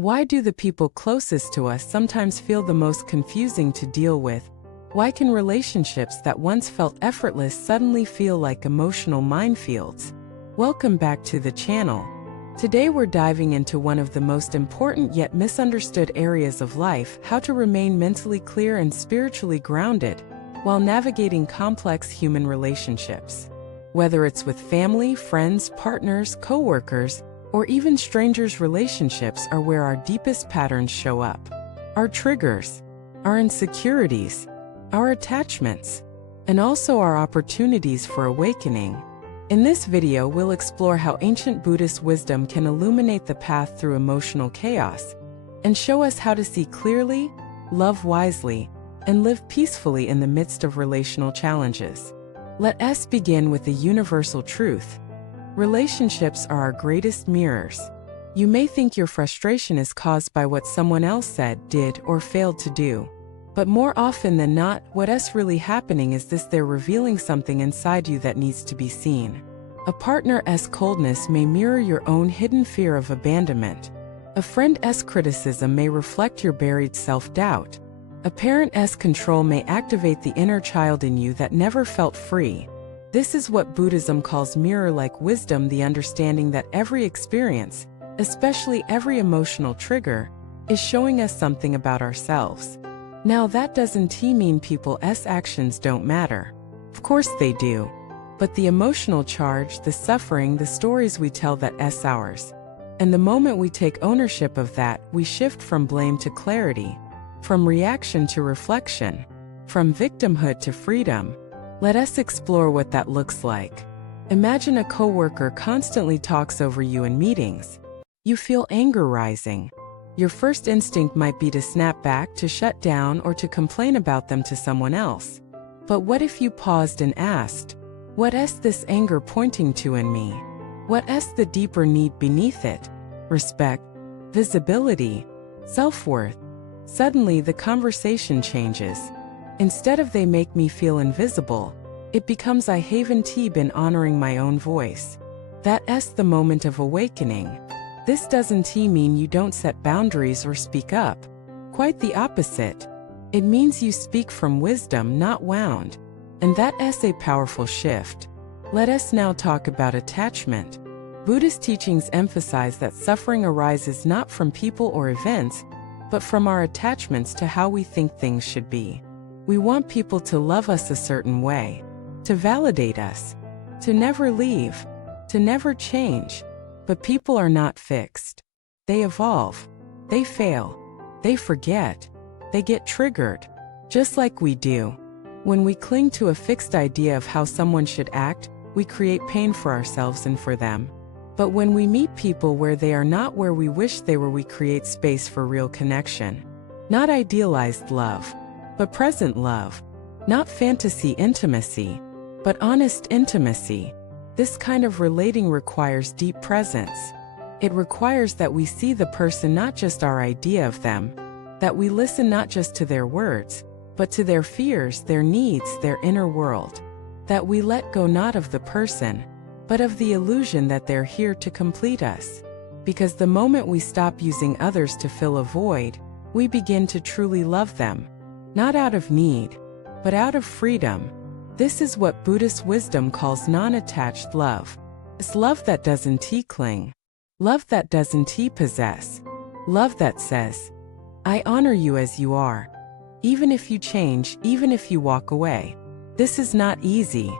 Why do the people closest to us sometimes feel the most confusing to deal with? Why can relationships that once felt effortless suddenly feel like emotional minefields? Welcome back to the channel. Today we're diving into one of the most important yet misunderstood areas of life: how to remain mentally clear and spiritually grounded while navigating complex human relationships. Whether it's with family, friends, partners, co-workers, or even strangers, relationships are where our deepest patterns show up. Our triggers, our insecurities, our attachments, and also our opportunities for awakening. In this video, we'll explore how ancient Buddhist wisdom can illuminate the path through emotional chaos and show us how to see clearly, love wisely, and live peacefully in the midst of relational challenges. Let us begin with the universal truth. Relationships are our greatest mirrors. You may think your frustration is caused by what someone else said, did, or failed to do. But more often than not, what's really happening is they're revealing something inside you that needs to be seen. A partner's coldness may mirror your own hidden fear of abandonment. A friend's criticism may reflect your buried self-doubt. A parent's control may activate the inner child in you that never felt free. This is what Buddhism calls mirror-like wisdom, the understanding that every experience, especially every emotional trigger, is showing us something about ourselves. Now, that doesn't mean people's actions don't matter. Of course they do. But the emotional charge, the suffering, the stories we tell, that's ours. And the moment we take ownership of that, we shift from blame to clarity, from reaction to reflection, from victimhood to freedom. Let us explore what that looks like. Imagine a coworker constantly talks over you in meetings. You feel anger rising. Your first instinct might be to snap back, to shut down, or to complain about them to someone else. But what if you paused and asked, what's this anger pointing to in me? What's the deeper need beneath it? Respect, visibility, self-worth. Suddenly the conversation changes. Instead of "they make me feel invisible," it becomes "I haven't been honoring my own voice." That's the moment of awakening. This doesn't mean you don't set boundaries or speak up. Quite the opposite. It means you speak from wisdom, not wound. And that's a powerful shift. Let us now talk about attachment. Buddhist teachings emphasize that suffering arises not from people or events, but from our attachments to how we think things should be. We want people to love us a certain way, to validate us, to never leave, to never change. But people are not fixed. They evolve. They fail. They forget. They get triggered. Just like we do. When we cling to a fixed idea of how someone should act, we create pain for ourselves and for them. But when we meet people where they are not where we wish they were, we create space for real connection. Not idealized love, but present love. Not fantasy intimacy, but honest intimacy. This kind of relating requires deep presence. It requires that we see the person, not just our idea of them, that we listen not just to their words, but to their fears, their needs, their inner world, that we let go not of the person, but of the illusion that they're here to complete us. Because the moment we stop using others to fill a void, we begin to truly love them, not out of need, but out of freedom. This is what Buddhist wisdom calls non-attached love. It's love that doesn't cling. Love that doesn't possess. Love that says, I honor you as you are. Even if you change, even if you walk away. This is not easy.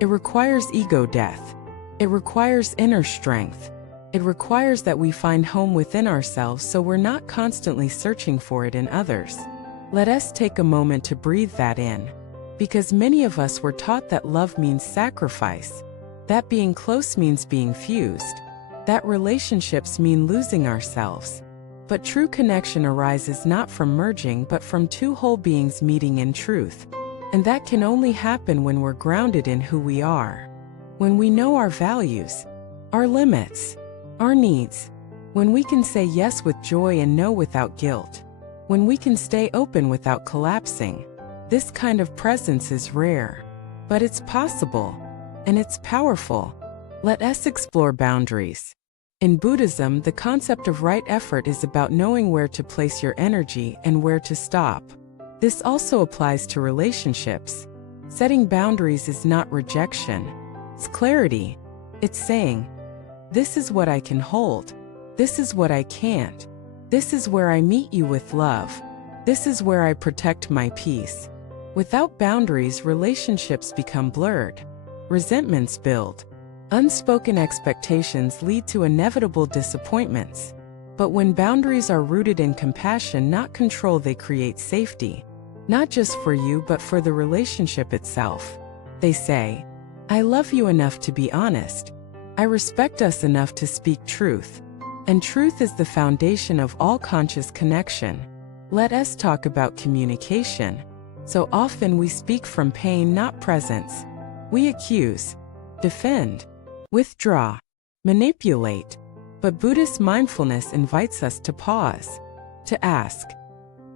It requires ego death. It requires inner strength. It requires that we find home within ourselves so we're not constantly searching for it in others. Let us take a moment to breathe that in. Because many of us were taught that love means sacrifice, that being close means being fused, that relationships mean losing ourselves. But true connection arises not from merging but from two whole beings meeting in truth. And that can only happen when we're grounded in who we are. When we know our values, our limits, our needs. When we can say yes with joy and no without guilt. When we can stay open without collapsing. This kind of presence is rare, but it's possible, and it's powerful. Let us explore boundaries. In Buddhism, the concept of right effort is about knowing where to place your energy and where to stop. This also applies to relationships. Setting boundaries is not rejection. It's clarity. It's saying, this is what I can hold. This is what I can't. This is where I meet you with love. This is where I protect my peace. Without boundaries, relationships become blurred. Resentments build. Unspoken expectations lead to inevitable disappointments. But when boundaries are rooted in compassion, not control, they create safety. Not just for you, but for the relationship itself. They say, I love you enough to be honest. I respect us enough to speak truth. And truth is the foundation of all conscious connection. Let us talk about communication. So often we speak from pain, not presence. We accuse, defend, withdraw, manipulate. But Buddhist mindfulness invites us to pause, to ask,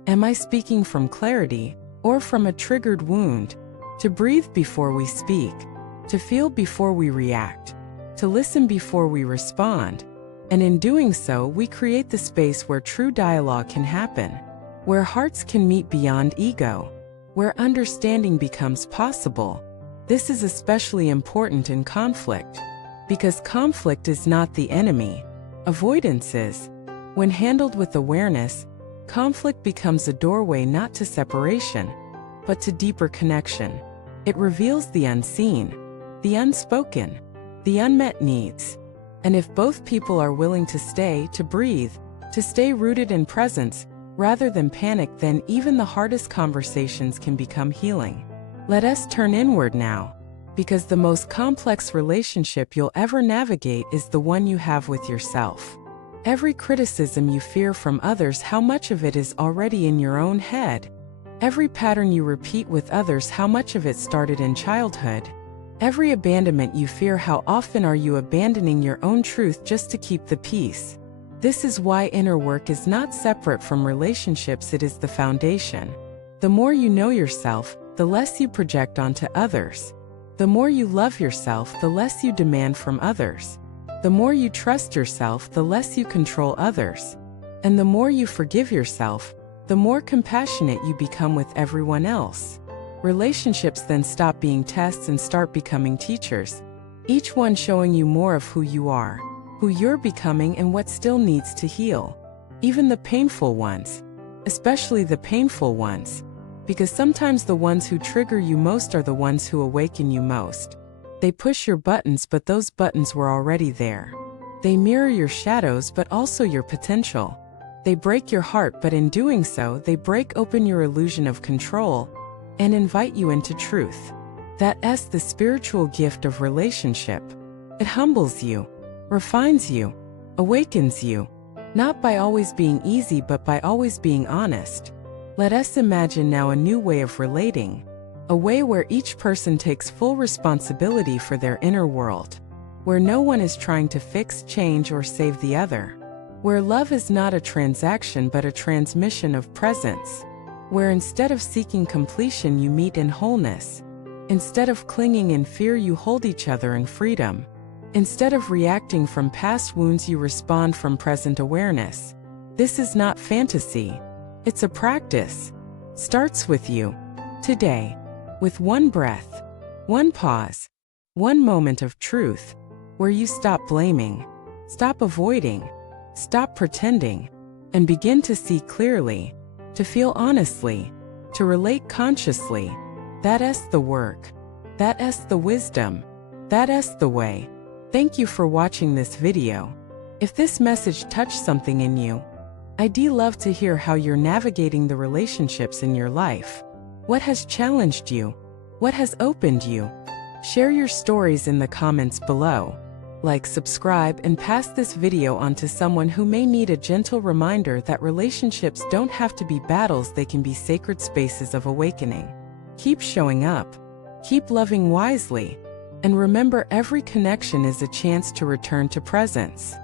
am I speaking from clarity or from a triggered wound? To breathe before we speak, to feel before we react, to listen before we respond. And in doing so, we create the space where true dialogue can happen, where hearts can meet beyond ego, where understanding becomes possible. This is especially important in conflict, because conflict is not the enemy. Avoidance is. When handled with awareness, conflict becomes a doorway not to separation, but to deeper connection. It reveals the unseen, the unspoken, the unmet needs. And if both people are willing to stay, to breathe, to stay rooted in presence, rather than panic, then even the hardest conversations can become healing. Let us turn inward now, because the most complex relationship you'll ever navigate is the one you have with yourself. Every criticism you fear from others, how much of it is already in your own head? Every pattern you repeat with others, how much of it started in childhood? Every abandonment you fear, how often are you abandoning your own truth just to keep the peace? This is why inner work is not separate from relationships, it is the foundation. The more you know yourself, the less you project onto others. The more you love yourself, the less you demand from others. The more you trust yourself, the less you control others. And the more you forgive yourself, the more compassionate you become with everyone else. Relationships then stop being tests and start becoming teachers, each one showing you more of who you are, who you're becoming, and what still needs to heal. Even the painful ones, especially the painful ones, because sometimes the ones who trigger you most are the ones who awaken you most. They push your buttons, but those buttons were already there. They mirror your shadows, but also your potential. They break your heart, but in doing so, they break open your illusion of control and invite you into truth. That's the spiritual gift of relationship. It humbles you, refines you, awakens you, not by always being easy, but by always being honest. Let us imagine now a new way of relating, a way where each person takes full responsibility for their inner world, where no one is trying to fix, change, or save the other, where love is not a transaction but a transmission of presence, where instead of seeking completion you meet in wholeness, instead of clinging in fear you hold each other in freedom, instead of reacting from past wounds you respond from present awareness. This is not fantasy, it's a practice. Starts with you, today, with one breath, one pause, one moment of truth, where you stop blaming, stop avoiding, stop pretending, and begin to see clearly, to feel honestly, to relate consciously. That's the work. That's the wisdom. That's the way. Thank you for watching this video. If this message touched something in you, I'd love to hear how you're navigating the relationships in your life. What has challenged you? What has opened you? Share your stories in the comments below. Like, subscribe, and pass this video on to someone who may need a gentle reminder that relationships don't have to be battles, they can be sacred spaces of awakening. Keep showing up, keep loving wisely, and remember, every connection is a chance to return to presence.